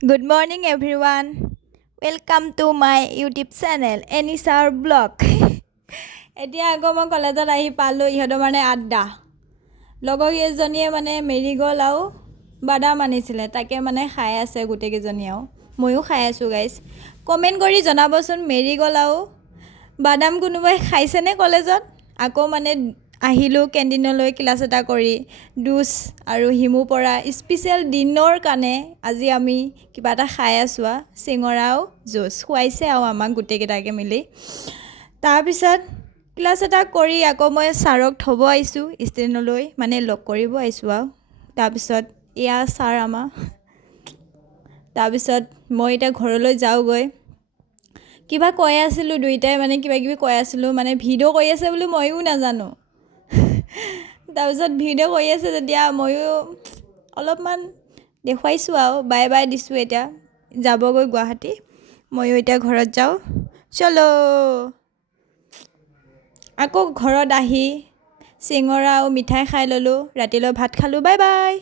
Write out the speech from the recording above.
Good morning everyone. Welcome to my YouTube channel Anisar Vlog. এতিয়া আকৌ মই কলেজত আহি পালো ইহঁতৰ মানে আড্ডা লগৰ কেইজনীয়ে মানে মেৰিগল আৰু বাদাম আনিছিলে তাকে মানে খাই আছে গোটেই কেইজনীয়ে ময়ো খাই আছো গাইস কমেন্ট কৰি জনাবচোন মেৰিগল আৰু বাদাম কোনোবাই খাইছেনে কলেজত আকৌ মানে আহিলো কেণ্টিনলৈ ক্লাছ এটা কৰি দুস আৰু হিমু পৰা স্পেশাল ডিনৰ কাৰণে আজি আমি কিবা এটা খাই আছো সিঙৰাও জুস খুৱাইছে আৰু আমাক গোটেই কেইটাকে মিলি তাৰ পিছত ক্লাছ এটা কৰি আকৌ মই সাৰক থব আইছো ষ্টেনলৈ মানে লক কৰিব আইছো তাৰ পিছত ইয়া সাৰ আমা তাৰ পিছত মই এটা ঘৰলৈ যাওগৈ কিবা কৈ আছিল দুইটাই মানে কিবা কিবি কৈ আছিল মানে ভিডিও কৈ আছে বুলি মইও নাজানো তাৰ পিছত ভিডিও কৈ আছে যেতিয়া মইও অলপমান দেখুৱাইছো বাই বাই দিছো এটা যাবগৈ গুৱাহাটী মইও এটা ঘৰত যাও চলো আকৌ ঘৰত আহি সিঙৰা আৰু মিঠাই খাই ললো ৰাতিলৈ ভাত খালো বাই বাই